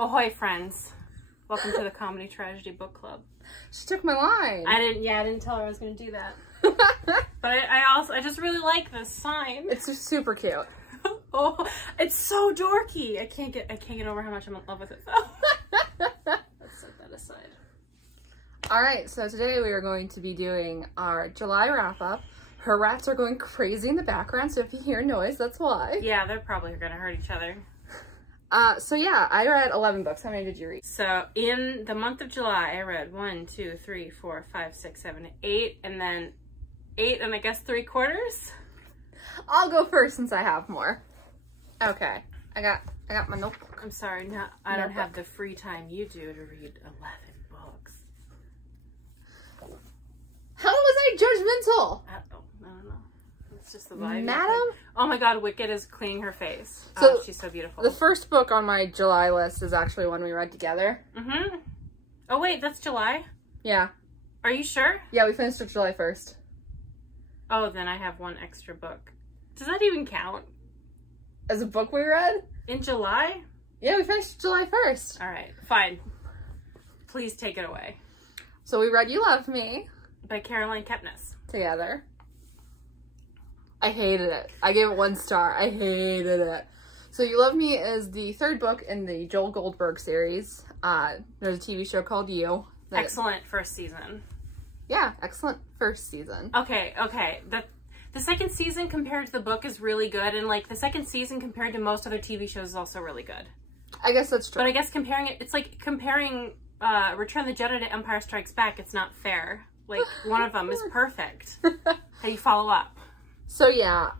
Ahoy, friends. Welcome to the Comedy Tragedy Book Club. She took my line. I didn't tell her I was going to do that. But I just really like this sign. It's super cute. Oh, it's so dorky. I can't get over how much I'm in love with it though. Let's set that aside. All right, so today we are going to be doing our July wrap up. Her rats are going crazy in the background, so if you hear noise, that's why. Yeah, they're probably going to hurt each other. So yeah, I read 11 books. How many did you read? So in the month of July, I read 1, 2, 3, 4, 5, 6, 7, 8, and then 8 and I guess 3/4. I'll go first since I have more. Okay, I got my notebook. I'm sorry, I don't have the free time you do to read 11 books. How was I judgmental? I don't know. It's just the vibe. Madam? Oh my god, Wicked is cleaning her face. So she's so beautiful. The first book on my July list is actually one we read together. Mm-hmm. Oh wait, that's July? Yeah. Are you sure? Yeah, we finished it July 1st. Oh, then I have one extra book. Does that even count? As a book we read? In July? Yeah, we finished July 1st. Alright, fine. Please take it away. So we read You Love Me. By Caroline Kepnes. Together. I hated it. I gave it 1 star. I hated it. So You Love Me is the 3rd book in the Joel Goldberg series. There's a TV show called You. Excellent first season. Yeah, excellent first season. Okay. The second season compared to the book is really good, and like the second season compared to most other TV shows is also really good. I guess that's true. But I guess comparing it's like comparing Return of the Jedi to Empire Strikes Back. It's not fair. Like one of them is perfect. How do you follow up? So yeah,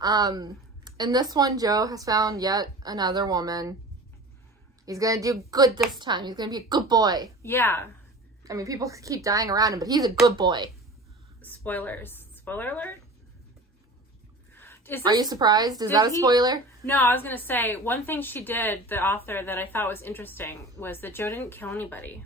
in this one, Joe has found yet another woman. He's gonna do good this time. He's gonna be a good boy. Yeah. I mean, people keep dying around him, but he's a good boy. Spoilers. Spoiler alert? Are you surprised? Is that a spoiler? No, I was gonna say, one thing she did, the author, that I thought was interesting was that Joe didn't kill anybody.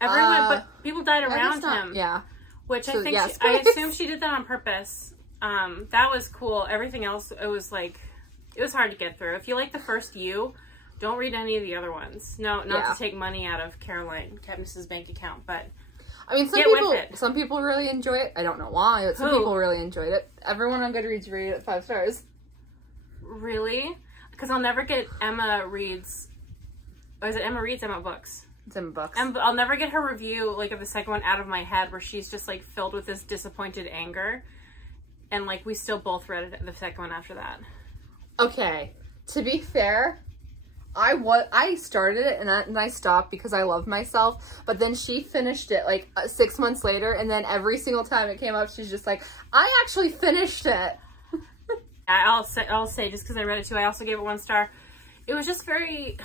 Everyone, but people died around him. Yeah. Which I think, I assume she did that on purpose. That was cool. Everything else, it was hard to get through. If you like the first You, don't read any of the other ones. No, not to take money out of Caroline Kepnes's bank account, but I mean, some people really enjoy it. I don't know why, but some people really enjoyed it. Everyone on Goodreads rated it 5 stars. Really? Because I'll never get Emma Reads, or is it Emma Reads, Emma Books? It's Emma Books. I'll never get her review, like, of the second one out of my head, where she's just, like, filled with this disappointed anger. And, like, we still both read it, the second one after that. Okay. To be fair, I started it and I stopped because I love myself, but then she finished it like 6 months later, and then every single time it came up, she's just like, I actually finished it. I'll say just because I read it too, I also gave it 1 star. It was just very,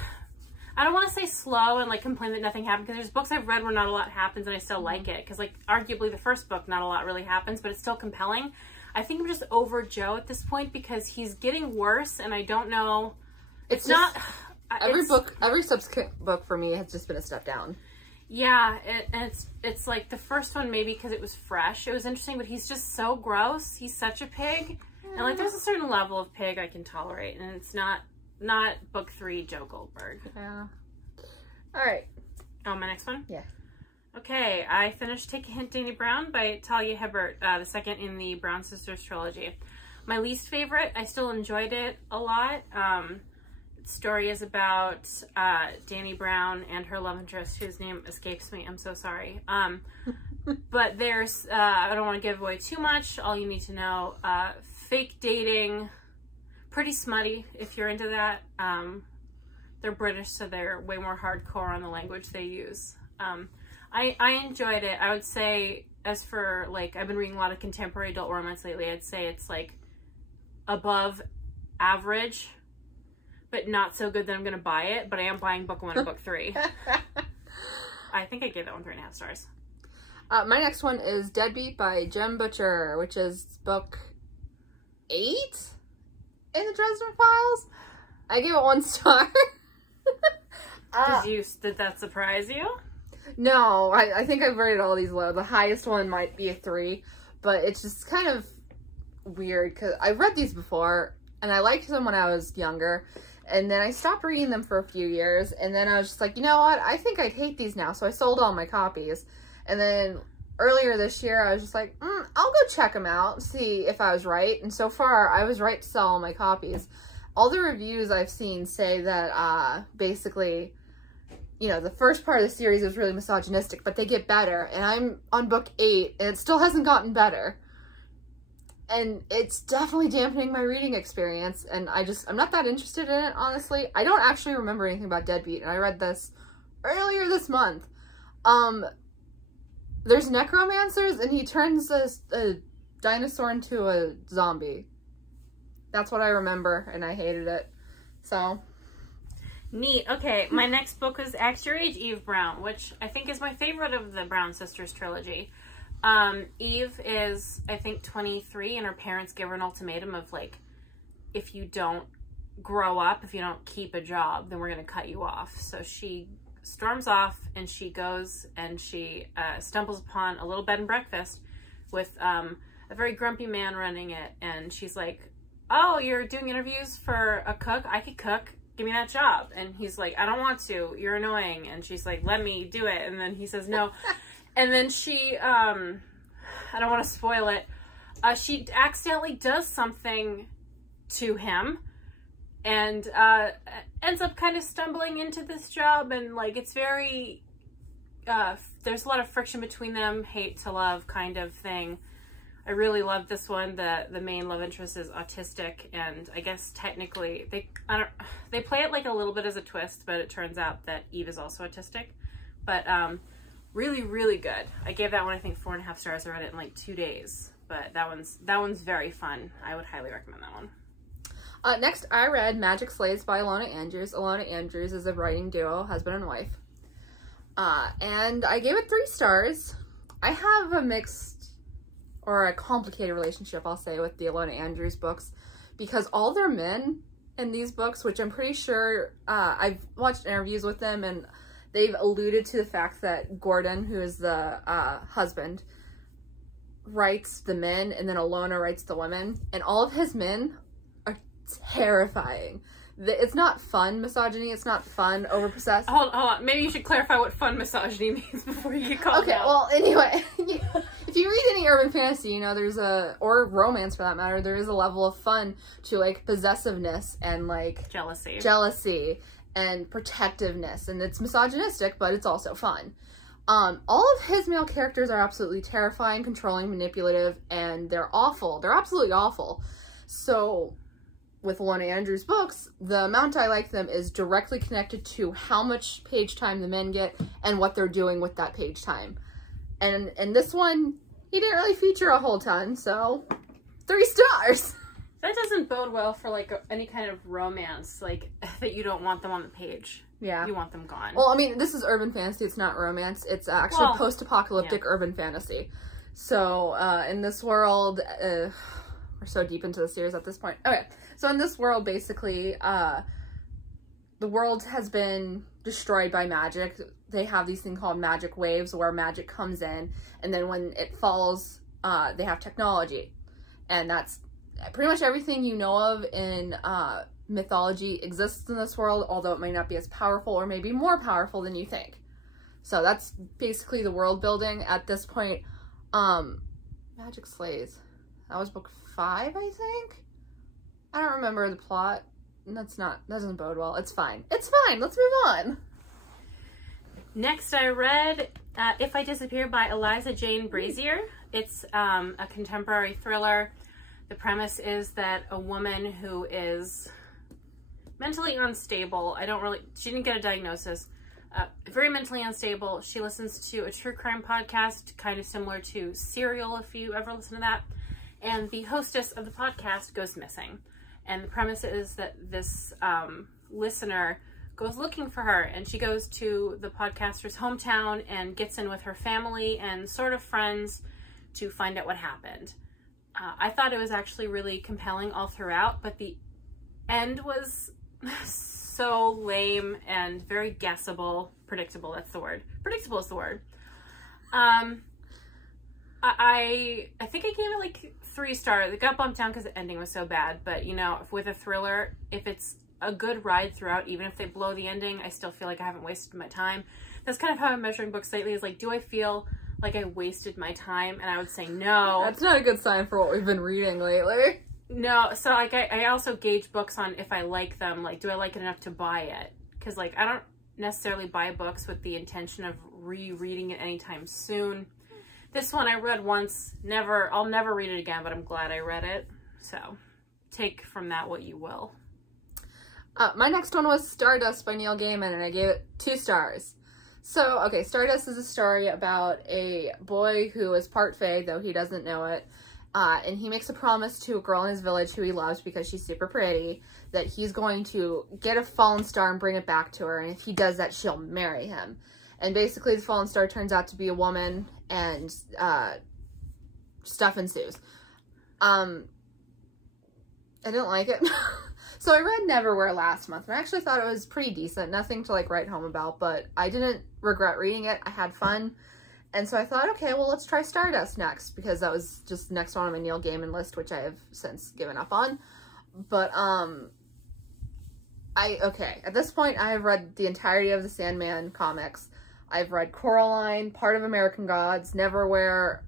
I don't want to say slow and like complain that nothing happened, because there's books I've read where not a lot happens and I still like it, because like arguably the first book not a lot really happens, but it's still compelling. I think I'm just over Joe at this point because he's getting worse, and I don't know. It's not. Every subsequent book for me has just been a step down. Yeah, and it's like the first one maybe because it was fresh. It was interesting, but he's just so gross. He's such a pig, and like there's a certain level of pig I can tolerate, and it's not book 3 Joe Goldberg. Yeah. All right. Oh, my next one. Yeah. Okay, I finished Take a Hint, Dani Brown by Talia Hibbert, the second in the Brown Sisters trilogy. My least favorite. I still enjoyed it a lot. Story is about Dani Brown and her love interest, whose name escapes me. I'm so sorry. But there's, I don't want to give away too much. All you need to know, fake dating, pretty smutty if you're into that. They're British, so they're way more hardcore on the language they use. I enjoyed it. I would say, as for, like, I've been reading a lot of contemporary adult romance lately, I'd say it's, like, above average, but not so good that I'm going to buy it, but I am buying book 1 and book 3. I think I gave that one 3.5 stars. My next one is Deadbeat by Jem Butcher, which is book 8 in the Dresden Files. I gave it 1 star. Did that surprise you? No, I think I've rated all these low. The highest one might be a 3, but it's just kind of weird because I read these before and I liked them when I was younger. And then I stopped reading them for a few years, and then I was just like, you know what, I think I'd hate these now, so I sold all my copies. And then earlier this year, I was just like, I'll go check them out, see if I was right. And so far, I was right to sell all my copies. All the reviews I've seen say that basically, you know, the first part of the series is really misogynistic, but they get better. And I'm on book 8, and it still hasn't gotten better. And it's definitely dampening my reading experience, and I'm not that interested in it, honestly. I don't actually remember anything about Deadbeat, and I read this earlier this month. There's necromancers, and he turns a dinosaur into a zombie. That's what I remember, and I hated it. So. Neat. Okay, my next book was Axe Your Age, Eve Brown, which I think is my favorite of the Brown Sisters trilogy. Eve is, I think, 23, and her parents give her an ultimatum of, like, if you don't grow up, if you don't keep a job, then we're going to cut you off. So she storms off, and she goes and she stumbles upon a little bed and breakfast with a very grumpy man running it, and she's like, oh, you're doing interviews for a cook? I could cook. Give me that job. And he's like, I don't want to. You're annoying. And she's like, let me do it. And then he says no. And then she, I don't want to spoil it, she accidentally does something to him and ends up kind of stumbling into this job, and like it's very, there's a lot of friction between them, hate to love kind of thing. I really love this one. The main love interest is autistic, and I guess technically they play it like a little bit as a twist, but it turns out that Eve is also autistic. But really, really good. I gave that one, I think, 4.5 stars. I read it in like 2 days, but that one's very fun. I would highly recommend that one. Next, I read Magic Slaves by Ilona Andrews. Ilona Andrews is a writing duo, husband and wife. And I gave it 3 stars. I have a mixed, or a complicated relationship, I'll say, with the Ilona Andrews books, because all their men in these books, which I'm pretty sure, I've watched interviews with them, and they've alluded to the fact that Gordon, who is the husband, writes the men, and then Ilona writes the women, and all of his men are terrifying. It's not fun misogyny. It's not fun over-possessed. Hold on. Maybe you should clarify what fun misogyny means before you get called out. Okay, well, anyway, if you read any urban fantasy, you know, there's or romance for that matter, there is a level of fun to, like, possessiveness and, like, jealousy and protectiveness, and it's misogynistic, but it's also fun. All of his male characters are absolutely terrifying, controlling, manipulative, and they're awful. They're absolutely awful. So, with Ilona Andrews' books, the amount I like them is directly connected to how much page time the men get and what they're doing with that page time. And in this one, he didn't really feature a whole ton, so 3 stars. That doesn't bode well for, like, any kind of romance, like, that you don't want them on the page. Yeah. You want them gone. Well, I mean, this is urban fantasy. It's not romance. It's actually post-apocalyptic urban fantasy. So, in this world, we're so deep into the series at this point. Okay, so in this world, basically, the world has been destroyed by magic. They have these things called magic waves where magic comes in, and then when it falls, they have technology. And that's pretty much everything you know of in mythology exists in this world, although it may not be as powerful or maybe more powerful than you think. So that's basically the world building at this point. Magic Slaves. That was book 5, I think? I don't remember the plot. That doesn't bode well. It's fine. It's fine. Let's move on. Next, I read If I Disappear by Eliza Jane Brazier. It's a contemporary thriller. The premise is that a woman who is mentally unstable, she didn't get a diagnosis, very mentally unstable. She listens to a true crime podcast, kind of similar to Serial, if you ever listen to that. And the hostess of the podcast goes missing. And the premise is that this listener goes looking for her, and she goes to the podcaster's hometown and gets in with her family and sort of friends to find out what happened. I thought it was actually really compelling all throughout, but the end was so lame and very guessable. Predictable, that's the word. Predictable is the word. I think I gave it like 3 stars. It got bumped down because the ending was so bad, but you know, with a thriller, if it's a good ride throughout. Even if they blow the ending, I still feel like I haven't wasted my time. That's kind of how I'm measuring books lately, is like, do I feel like I wasted my time? And I would say no. That's not a good sign for what we've been reading lately. No, so like I also gauge books on if I like them, like do I like it enough to buy it? Because like I don't necessarily buy books with the intention of rereading it anytime soon. This one I read once, I'll never read it again, but I'm glad I read it. So take from that what you will. My next one was Stardust by Neil Gaiman, and I gave it 2 stars. So, okay, Stardust is a story about a boy who is part fae, though he doesn't know it. And he makes a promise to a girl in his village who he loves because she's super pretty, that he's going to get a fallen star and bring it back to her. And if he does that, she'll marry him. And basically the fallen star turns out to be a woman, and stuff ensues. I didn't like it. So I read Neverwhere last month, and I actually thought it was pretty decent. Nothing to like write home about, but I didn't regret reading it. I had fun. And so I thought, okay, well, let's try Stardust next, because that was just next one on my Neil Gaiman list, which I have since given up on. But, at this point, I have read the entirety of the Sandman comics. I've read Coraline, Part of American Gods, Neverwhere,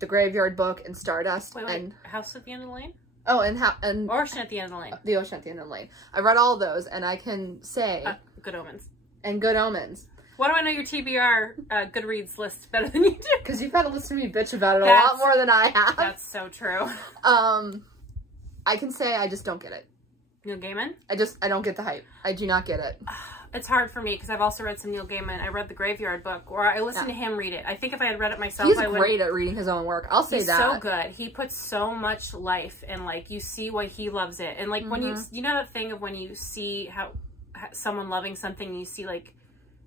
The Graveyard Book, and Stardust. Wait, House at the End of the Lane? Oh, and Ocean at the End of the Lane. The Ocean at the End of the Lane. I read all of those, and I can say... Good Omens. And Good Omens. Why do I know your TBR Goodreads list better than you do? Because you've had to listen to me bitch about it a lot more than I have. That's so true. I can say I just don't get it. Neil Gaiman? I don't get the hype. I do not get it. It's hard for me because I've also read some Neil Gaiman. I read The Graveyard Book, or I listened to him read it. I think if I had read it myself, He's great at reading his own work. I'll say that. He's so good. He puts so much life, and like you see why he loves it. And like when you know that thing of when you see how someone loving something, you see like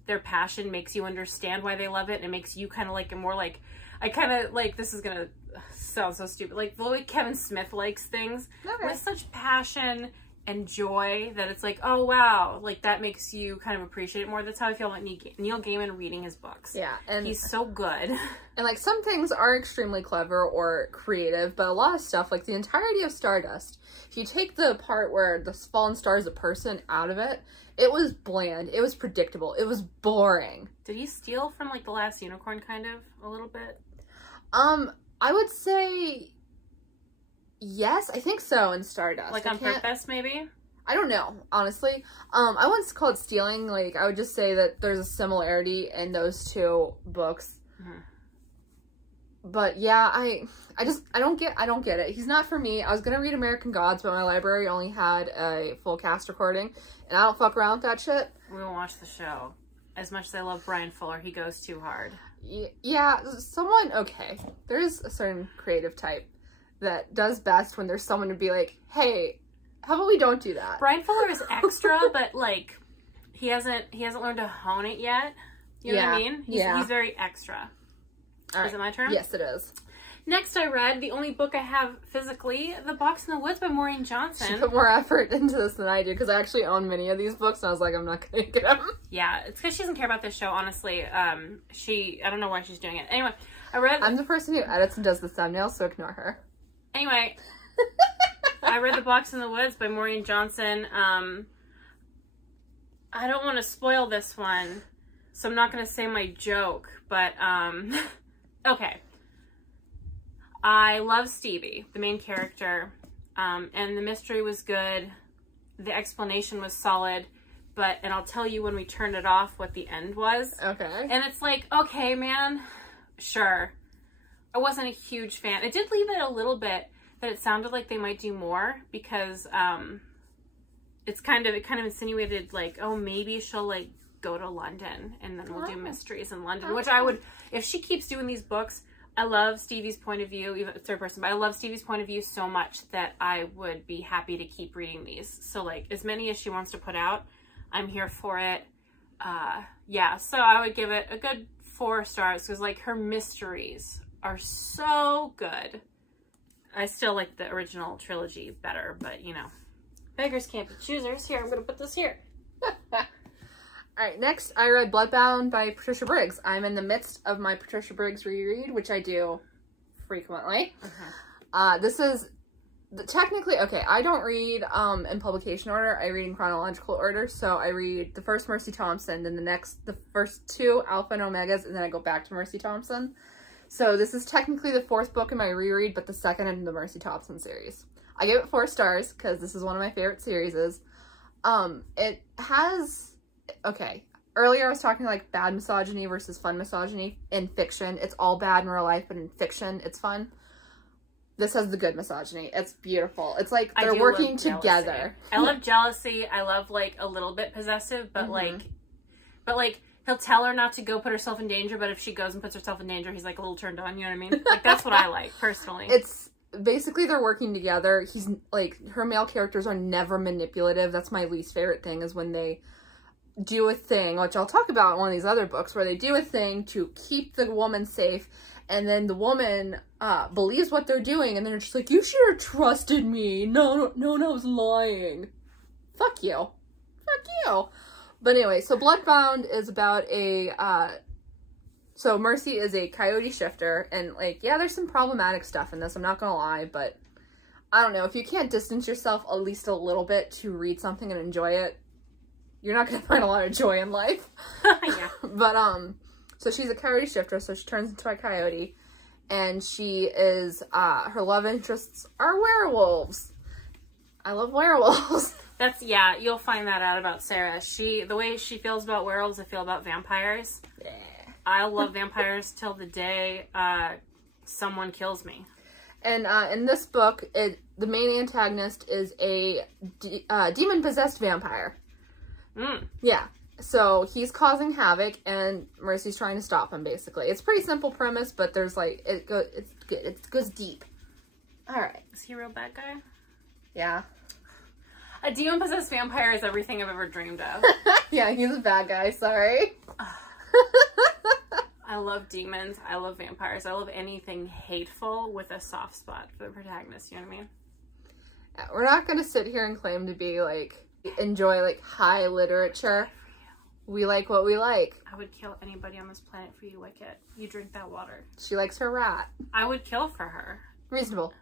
their passion makes you understand why they love it, and it makes you kind of like it more. Like I kind of like, this is gonna sound so stupid, like the way Kevin Smith likes things with such passion and joy that it's like, oh wow, like that makes you kind of appreciate it more. That's how I feel about Neil Gaiman reading his books. Yeah, and he's so good. And like some things are extremely clever or creative, but a lot of stuff, like the entirety of Stardust, if you take the part where the fallen star is a person out of it, it was bland, it was predictable, it was boring. Did he steal from like The Last Unicorn kind of a little bit? I would say yes, I think so, in Stardust. Like on purpose, maybe? I don't know, honestly. I wouldn't call it stealing. Like, I would just say that there's a similarity in those two books. But yeah, I don't get it. He's not for me. I was gonna read American Gods, but my library only had a full cast recording, and I don't fuck around with that shit. We won't watch the show. As much as I love Brian Fuller, he goes too hard. Yeah, okay. There is a certain creative type that does best when there's someone to be like, hey, how about we don't do that? Brian Fuller is extra, but like he hasn't learned to hone it yet. You know what I mean? He's very extra. Is it my turn? Yes, it is. Next, I read the only book I have physically, The Box in the Woods by Maureen Johnson. She put more effort into this than I do, because I actually own many of these books, and I was like, I'm not going to get them. Yeah, it's because she doesn't care about this show, honestly. I don't know why she's doing it. Anyway, I'm the person who edits and does the thumbnails, so ignore her. Anyway, I read The Box in the Woods by Maureen Johnson. I don't want to spoil this one, so I'm not going to say my joke, but, okay. I love Stevie, the main character, and the mystery was good. The explanation was solid, and I'll tell you when we turned it off what the end was. Okay. And it's like, okay, man, sure. I wasn't a huge fan. It did leave it a little bit that it sounded like they might do more, because it kind of insinuated like, oh, maybe she'll like go to London and then we'll do mysteries in London, which I would, if she keeps doing these books. I love Stevie's point of view, even third person, but I love Stevie's point of view so much that I would be happy to keep reading these. So like as many as she wants to put out, I'm here for it. Yeah, so I would give it a good 4 stars, because like her mysteries are so good. I still like the original trilogy better, but you know, beggars can't be choosers. Here, I'm gonna put this here. Alright, next I read Bloodbound by Patricia Briggs. I'm in the midst of my Patricia Briggs reread, which I do frequently. This is technically, okay, I don't read in publication order. I read in chronological order. So I read the first Mercy Thompson, then the first 2 Alpha and Omegas, and then I go back to Mercy Thompson. So this is technically the 4th book in my reread, but the 2nd in the Mercy Thompson series. I give it 4 stars because this is one of my favorite series. It has, okay, earlier I was talking like bad misogyny versus fun misogyny in fiction. It's all bad in real life, but in fiction, it's fun. This has the good misogyny. It's beautiful. It's like they're working together. I love jealousy. I love like a little bit possessive, but like he'll tell her not to go put herself in danger, but if she goes and puts herself in danger, he's like a little turned on, you know what I mean? Like that's what I like personally. It's basically they're working together. He's like, her male characters are never manipulative. That's my least favorite thing, is when they do a thing, which I'll talk about in one of these other books, where they do a thing to keep the woman safe, and then the woman believes what they're doing, and then it's just like, you should have trusted me. No, I was lying. Fuck you. Fuck you. But anyway, so Bloodbound is about so Mercy is a coyote shifter, and like, yeah, there's some problematic stuff in this, I'm not gonna lie, but I don't know, if you can't distance yourself at least a little bit to read something and enjoy it, you're not gonna find a lot of joy in life. Yeah. But, so she's a coyote shifter, so she turns into a coyote, and she is, her love interests are werewolves. I love werewolves. That's, yeah, you'll find that out about Sarah. The way she feels about werewolves, I feel about vampires. Yeah. I love vampires till the day someone kills me. And in this book, the main antagonist is a demon-possessed vampire. Yeah. So he's causing havoc, and Mercy's trying to stop him, basically. It's a pretty simple premise, but there's like, it's good. It goes deep. All right. Is he a real bad guy? Yeah. A demon-possessed vampire is everything I've ever dreamed of. Yeah, he's a bad guy. Sorry. I love demons. I love vampires. I love anything hateful with a soft spot for the protagonist. You know what I mean? We're not going to sit here and claim to be like, enjoy like high literature. We like what we like. I would kill anybody on this planet for you, Wicket. You drink that water. She likes her rat. I would kill for her. Reasonable.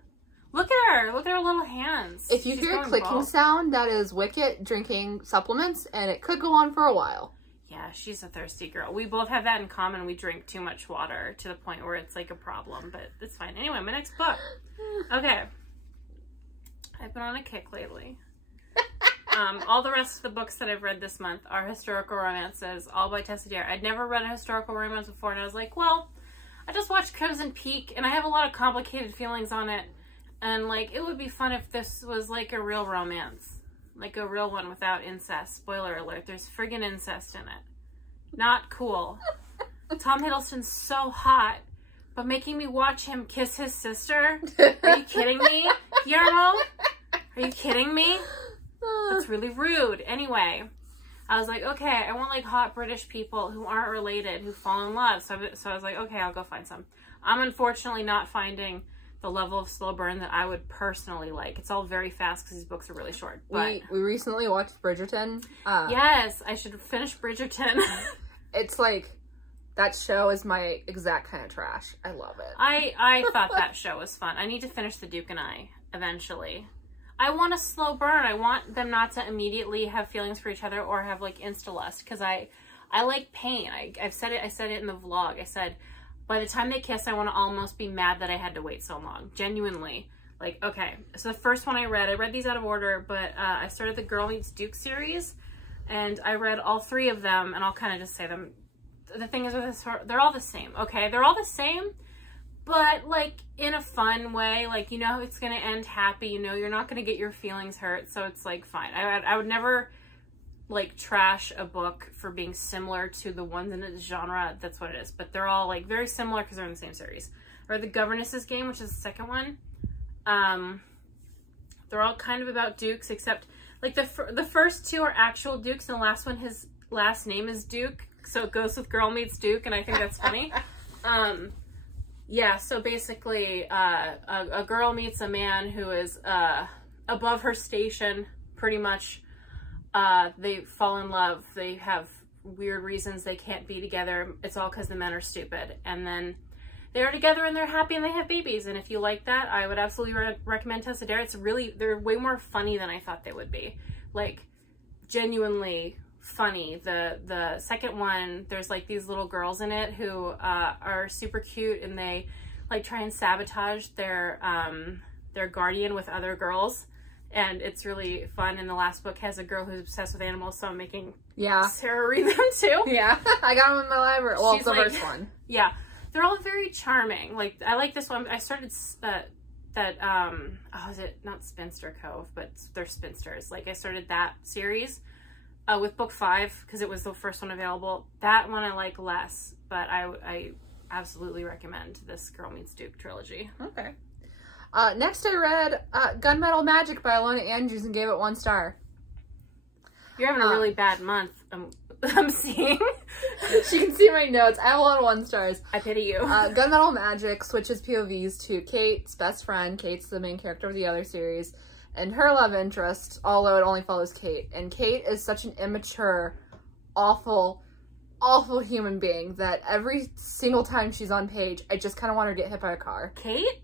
Look at her. Look at her little hands. If you hear a clicking sound, that is Wicket drinking supplements, and it could go on for a while. Yeah, she's a thirsty girl. We both have that in common. We drink too much water to the point where it's like a problem, but it's fine. Anyway, my next book. Okay. I've been on a kick lately. All the rest of the books that I've read this month are historical romances, all by Tessa Dare. I'd never read a historical romance before, and I was like, well, I just watched Crimson Peak, and I have a lot of complicated feelings on it, and like, it would be fun if this was like a real romance. Like a real one without incest. Spoiler alert, there's friggin' incest in it. Not cool. Tom Hiddleston's so hot, but making me watch him kiss his sister? Are you kidding me, Guillermo? Are you kidding me? That's really rude. Anyway, I was like, okay, I want like hot British people who aren't related, who fall in love. So I was like, okay, I'll go find some. I'm unfortunately not finding the level of slow burn that I would personally like. It's all very fast because these books are really short. But we recently watched Bridgerton. Yes, I should finish Bridgerton. It's like, that show is my exact kind of trash. I love it. I thought that show was fun. I need to finish The Duke and I eventually. I want a slow burn. I want them not to immediately have feelings for each other or have like insta-lust, because I like pain. I said it in the vlog. I said, by the time they kiss, I want to almost be mad that I had to wait so long. Genuinely. Like, okay. So the first one I read these out of order, but I started the Girl Meets Duke series, and I read all 3 of them, and I'll kind of just say them. The thing is with this, they're all the same, okay? They're all the same, but like in a fun way. Like, you know it's going to end happy. You know you're not going to get your feelings hurt, so it's like fine. I would never like trash a book for being similar to the ones in its genre. That's what it is, but they're all like very similar because they're in the same series. Or The Governess's Game, which is the second one. They're all kind of about dukes, except like the first 2 are actual dukes, and the last one, his last name is Duke, so it goes with Girl Meets Duke, and I think that's funny. Yeah, so basically a girl meets a man who is above her station, pretty much. They fall in love. They have weird reasons they can't be together. It's all because the men are stupid. And then they're together and they're happy and they have babies. And if you like that, I would absolutely recommend Tessa Dare. It's really, they're way more funny than I thought they would be. Like, genuinely funny. The second one, there's like these little girls in it who are super cute, and they like try and sabotage their guardian with other girls. And it's really fun. And the last book has a girl who's obsessed with animals, so I'm making Sarah read them too. Yeah, I got them in my library. Well, it's the first one. Yeah, they're all very charming. Like, I like this one. I started oh, is it not Spinster Cove, but they're spinsters. Like, I started that series with book 5 because it was the first one available. That one I like less, but I absolutely recommend this Girl Meets Duke trilogy. Okay. Next I read Gunmetal Magic by Alona Andrews and gave it 1 star. You're having a really bad month. I'm seeing. She can see my notes. I have a lot of 1 stars. I pity you. Gunmetal Magic switches POVs to Kate's best friend. Kate's the main character of the other series, and her love interest, although it only follows Kate. And Kate is such an immature, awful human being that every single time she's on page, I just kind of want her to get hit by a car. Kate?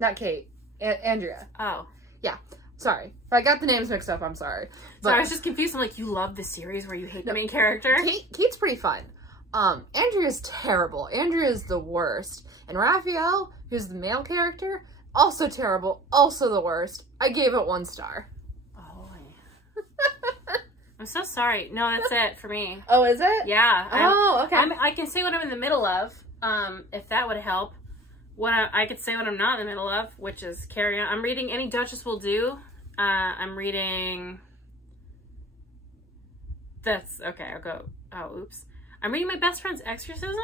Not Kate. Andrea. Oh. Yeah. Sorry. If I got the names mixed up, I'm sorry. But so I was just confused. I'm like, you love the series where you hate the main character? Kate's pretty fun. Andrea's terrible. Andrea's the worst. And Raphael, who's the male character, also terrible, also the worst. I gave it 1 star. Oh. I'm so sorry. No, that's it for me. Oh, is it? Yeah. Okay. I can say what I'm in the middle of, if that would help. I could say what I'm not in the middle of, which is Carry On. I'm reading Any Duchess Will Do. I'm reading... That's... Okay, I'll go... Oh, oops. I'm reading My Best Friend's Exorcism,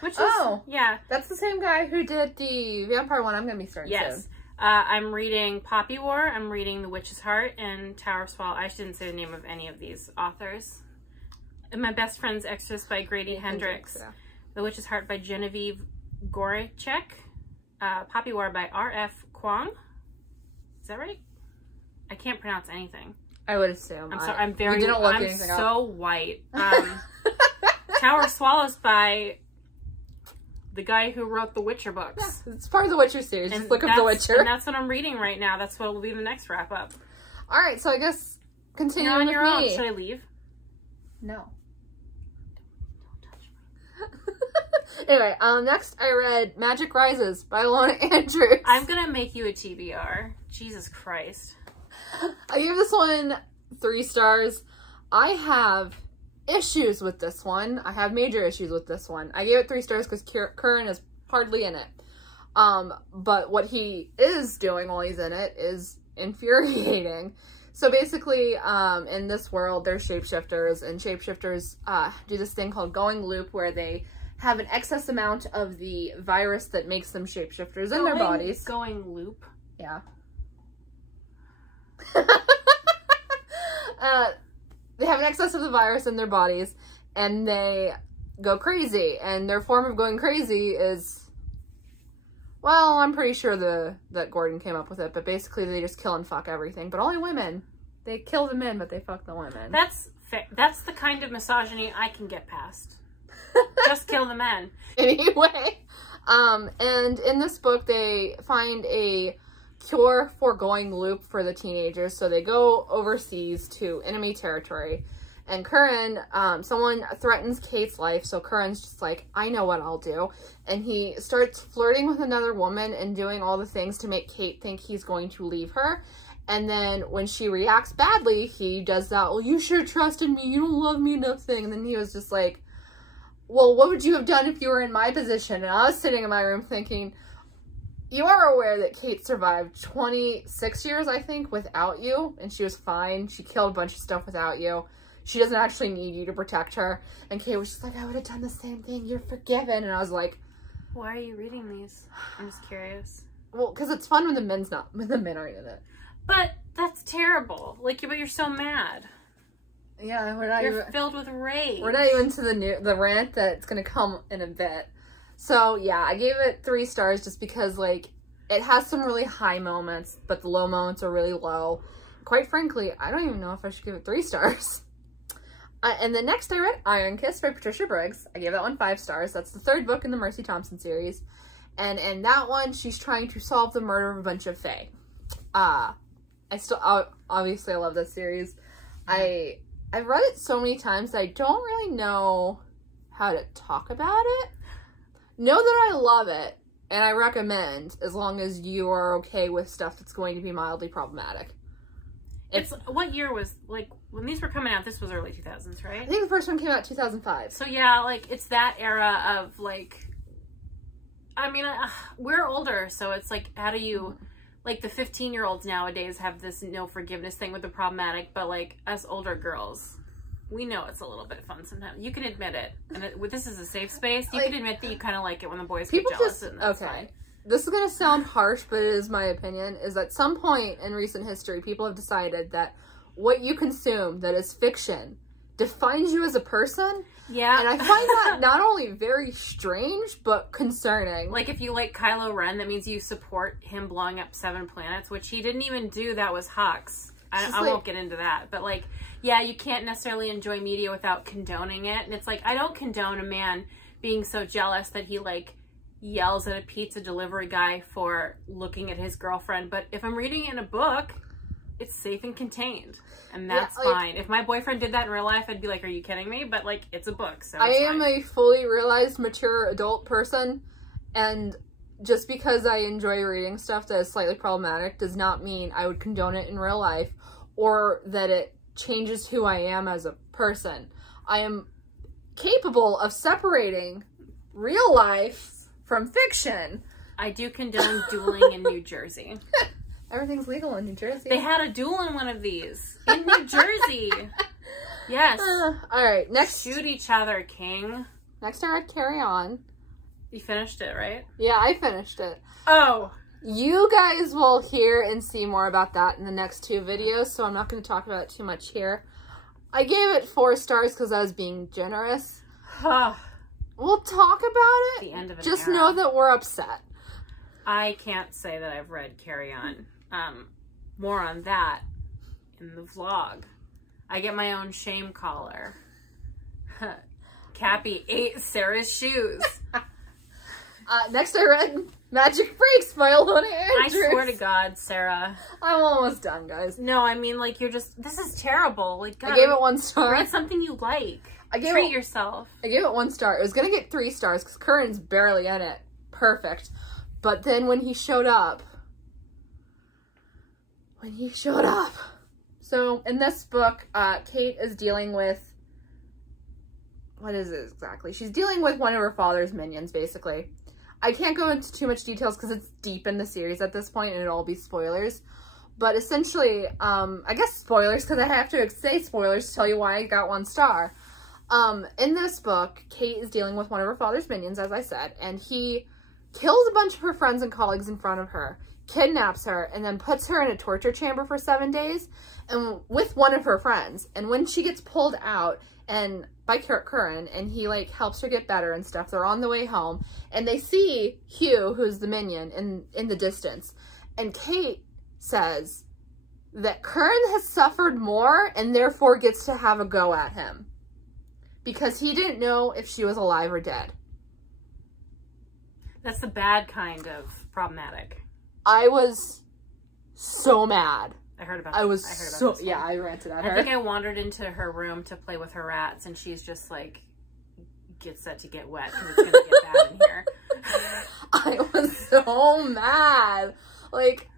which is... Oh! Yeah. That's the same guy who did the vampire one I'm going to be starting soon. I'm reading Poppy War. I'm reading The Witch's Heart and Tower of Swallow. I shouldn't say the name of any of these authors. And My Best Friend's Exorcist by Grady Hendrix. Yeah. The Witch's Heart by Genevieve Gorechek. Poppy War by R.F. Kwong. Is that right? I can't pronounce anything. I would assume. I'm sorry. I'm very. I'm so white. Tower of Swallows by the guy who wrote the Witcher books. Yeah, it's part of the Witcher series. Just look up The Witcher. And that's what I'm reading right now. That's what will be the next wrap up. All right, so I guess continue on with your me. own. Should I leave? No. Don't touch me. Anyway, next I read Magic Rises by Alona Andrews. I'm gonna make you a TBR. Jesus Christ. I gave this one 3 stars. I have issues with this one. I have major issues with this one. I gave it 3 stars because Curran is hardly in it. But what he is doing while he's in it is infuriating. So basically, in this world, there's shapeshifters, and shapeshifters do this thing called going loop, where they have an excess amount of the virus that makes them shapeshifters in their bodies. Going loop? Yeah. They have an excess of the virus in their bodies, and they go crazy, and their form of going crazy is, well, I'm pretty sure that Gordon came up with it, but basically they just kill and fuck everything, but only women. They kill the men, but they fuck the women. That's fair. That's the kind of misogyny I can get past. Just kill the men. Anyway, and in this book they find a cure for going loop for the teenagers, so they go overseas to enemy territory, and Curran, someone threatens Kate's life, so Curran's just like, I know what I'll do, and he starts flirting with another woman and doing all the things to make Kate think he's going to leave her, and then when she reacts badly, he does that, well, you should have trusted me, you don't love me enough thing, and then he was just like, well, what would you have done if you were in my position? And I was sitting in my room thinking, you are aware that Kate survived 26 years, I think, without you, and she was fine. She killed a bunch of stuff without you. She doesn't actually need you to protect her. And Kate was just like, I would have done the same thing. You're forgiven. And I was like, why are you reading these? I'm just curious. Well, because it's fun when the men aren't in it. But that's terrible. Like, but you're so mad. Yeah, we're not You're filled with rage. We're not even to the rant that's going to come in a bit. So, yeah, I gave it 3 stars just because, like, it has some really high moments, but the low moments are really low. Quite frankly, I don't even know if I should give it 3 stars. And then next I read Iron Kiss by Patricia Briggs. I gave that one 5 stars. That's the 3rd book in the Mercy Thompson series. And in that one, she's trying to solve the murder of a bunch of fae. Obviously I love this series. I've read it so many times that I don't really know how to talk about it. Know that I love it, and I recommend, as long as you are okay with stuff that's going to be mildly problematic. What year was, like, when these were coming out, this was early 2000s, right? I think the first one came out 2005. So yeah, like, it's that era of, like, I mean, we're older, so it's like, how do you, like, the 15-year-olds nowadays have this no forgiveness thing with the problematic, but, like, us older girls, we know it's a little bit fun sometimes. You can admit it. And this is a safe space. You can admit that you kind of like it when the boys get jealous. And that's fine. This is going to sound harsh, but it is my opinion, is at some point in recent history, people have decided that what you consume that is fiction defines you as a person. Yeah. And I find that not only very strange, but concerning. Like, if you like Kylo Ren, that means you support him blowing up 7 planets, which he didn't even do. That was Hux. I won't get into that. But, like, yeah, you can't necessarily enjoy media without condoning it. And it's like, I don't condone a man being so jealous that he, like, yells at a pizza delivery guy for looking at his girlfriend. But if I'm reading in a book, it's safe and contained. And that's fine. If my boyfriend did that in real life, I'd be like, are you kidding me? But, like, it's a book, so I am a fully realized, mature adult person. And just because I enjoy reading stuff that is slightly problematic does not mean I would condone it in real life or that it changes who I am as a person. I am capable of separating real life from fiction. I do condone dueling in New Jersey. Everything's legal in New Jersey. They had a duel in one of these. In New Jersey. Yes. Alright, next. Shoot each other, king. Next I read Carry On. You finished it, right? Yeah, I finished it. Oh. You guys will hear and see more about that in the next 2 videos, so I'm not going to talk about it too much here. I gave it 4 stars because I was being generous. We'll talk about it. The end of it. Just know that we're upset. I can't say that I've read Carry On. More on that in the vlog. I get my own shame collar. Cappy ate Sarah's shoes. Next I read Magic Breaks by Alona Andrews. I swear to God, Sarah. I'm almost done, guys. No, I mean, like, you're just, this is terrible. Like, God, I gave it 1 star. Read something you like. Treat yourself. I gave it 1 star. It was going to get 3 stars because Curran's barely in it. Perfect. But then when he showed up. So, in this book, Kate is dealing with, what is it exactly? She's dealing with one of her father's minions, basically. I can't go into too much details because it's deep in the series at this point and it'll all be spoilers. But essentially, I guess spoilers because I have to say spoilers to tell you why I got 1 star. In this book, Kate is dealing with one of her father's minions, as I said, and he kills a bunch of her friends and colleagues in front of her, kidnaps her, and then puts her in a torture chamber for 7 days and with one of her friends. And when she gets pulled out and by Curran, and he like helps her get better and stuff, they're on the way home and they see Hugh, who's the minion, in the distance. And Kate says that Curran has suffered more and therefore gets to have a go at him because he didn't know if she was alive or dead. That's the bad kind of problematic. I was so mad. I heard about this. Yeah, I ranted at her. I think I wandered into her room to play with her rats, and she's just like, get set to get wet because it's going to get bad in here. I was so mad. Like,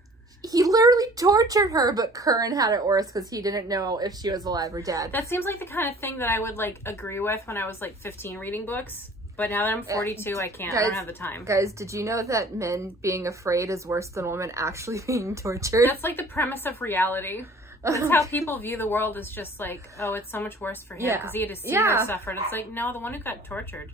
he literally tortured her, but Curran had it worse because he didn't know if she was alive or dead. That seems like the kind of thing that I would, like, agree with when I was, like, 15 reading books. But now that I'm 42, I can't. I don't have the time. Guys, did you know that men being afraid is worse than women actually being tortured? That's like the premise of reality. That's how people view the world, is just like, oh, it's so much worse for him because he had to see her suffer. And it's like, no, the one who got tortured.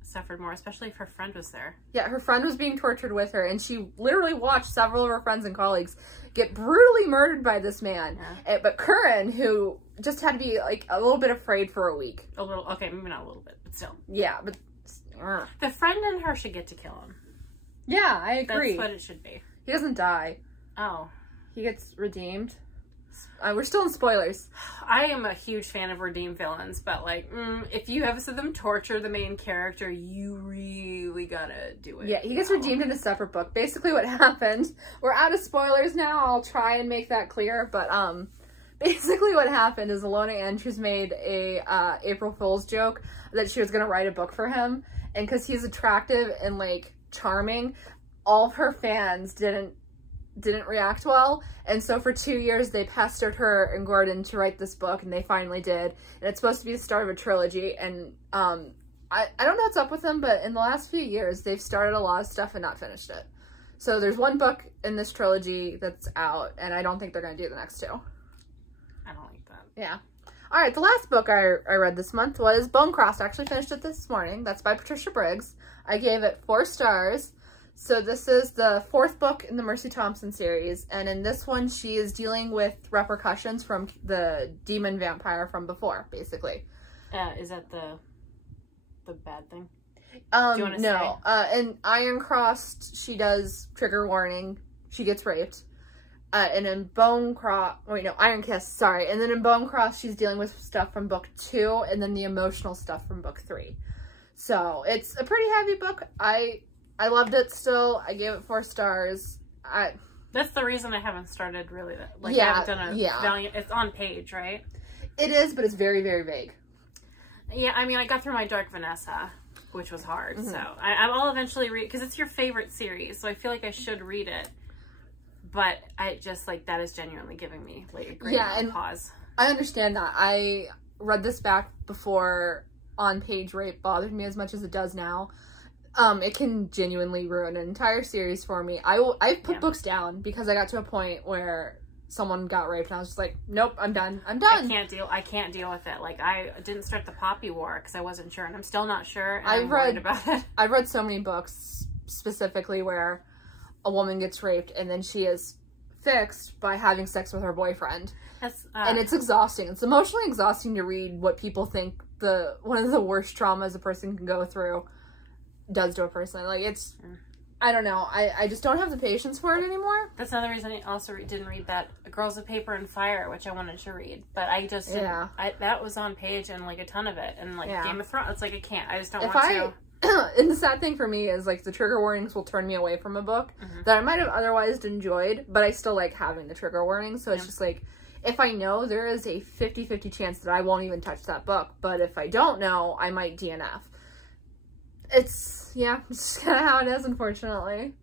Suffered more, especially if her friend was there. Yeah, her friend was being tortured with her, and she literally watched several of her friends and colleagues get brutally murdered by this man. Yeah. But Curran, who just had to be like a little bit afraid for a week. A little, okay, maybe not a little bit, but still. Yeah, but the friend and her should get to kill him. Yeah, I agree. That's what it should be. He doesn't die. Oh. He gets redeemed. We're still in spoilers. I am a huge fan of redeemed villains, but like, if you have them torture the main character, you really gotta do it. Yeah, he gets redeemed in a separate book. Basically what happened, we're out of spoilers now, I'll try and make that clear, but basically what happened is Alona Andrews made a April Fool's joke that she was gonna write a book for him, and because he's attractive and like charming, all of her fans didn't react well, and so for 2 years they pestered her and Gordon to write this book, and they finally did, and it's supposed to be the start of a trilogy. And I don't know what's up with them, but in the last few years they've started a lot of stuff and not finished it. So there's one book in this trilogy that's out, and I don't think they're gonna do the next two. I don't like that. Yeah. All right, the last book I read this month was Bone Crossed. I actually finished it this morning. That's by Patricia Briggs. I gave it 4 stars. So this is the 4th book in the Mercy Thompson series, and in this one she is dealing with repercussions from the demon vampire from before, basically. Is that the bad thing? Do you want to say? In Iron Crossed, she does, trigger warning, she gets raped. And in Iron Kiss, sorry. And then in Bone Crossed, she's dealing with stuff from book 2, and then the emotional stuff from book 3. So it's a pretty heavy book. I loved it still. I gave it 4 stars. That's the reason I haven't started really. Like, yeah, I haven't done a valiant. It's on page, right? It is, but it's very, very vague. Yeah, I mean, I got through my Dark Vanessa, which was hard. So I'll eventually read, because it's your favorite series, so I feel like I should read it. But I just, like, that is genuinely giving me, like, a great pause. I understand that. I read this back before on-page rape bothered me as much as it does now. It can genuinely ruin an entire series for me. I put books down because I got to a point where someone got raped and I was just like, nope, I'm done. I'm done. I can't deal with it. Like, I didn't start the Poppy War because I wasn't sure, and I'm still not sure. And I'm worried about it. I've read so many books specifically where a woman gets raped and then she is fixed by having sex with her boyfriend. And it's exhausting. It's emotionally exhausting to read what people think one of the worst traumas a person can go through does to a person. Like, it's, I don't know. I just don't have the patience for it anymore. That's another reason I also didn't read that Girls of Paper and Fire, which I wanted to read, but I just didn't. That was on page and like a ton of it, and like Game of Thrones, it's like I can't. I just don't want to. And the sad thing for me is like the trigger warnings will turn me away from a book that I might have otherwise enjoyed, but I still like having the trigger warnings. So it's just like, if I know, there is a 50-50 chance that I won't even touch that book, but if I don't know, I might DNF. It's kind of how it is, unfortunately.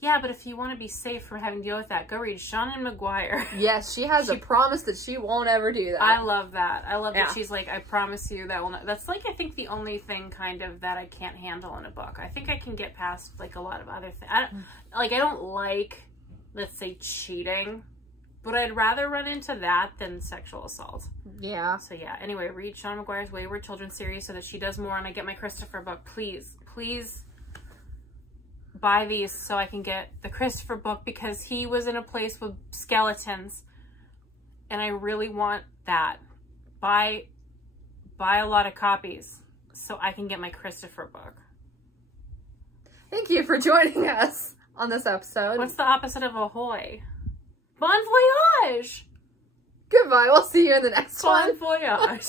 Yeah, but if you want to be safe from having to deal with that, go read Shannon McGuire. Yes, she has a promise that she won't ever do that. I love that. I love that she's like, I promise you that will not. That's like, I think the only thing kind of that I can't handle in a book. I think I can get past like a lot of other things. I don't like, let's say, cheating. But I'd rather run into that than sexual assault. Yeah. So yeah, anyway, read Sean McGuire's Wayward Children series so that she does more and I get my Christopher book. Please, please buy these so I can get the Christopher book, because he was in a place with skeletons and I really want that. Buy a lot of copies so I can get my Christopher book. Thank you for joining us on this episode. What's the opposite of ahoy? Bon voyage! Goodbye. We'll see you in the next one. Bon voyage.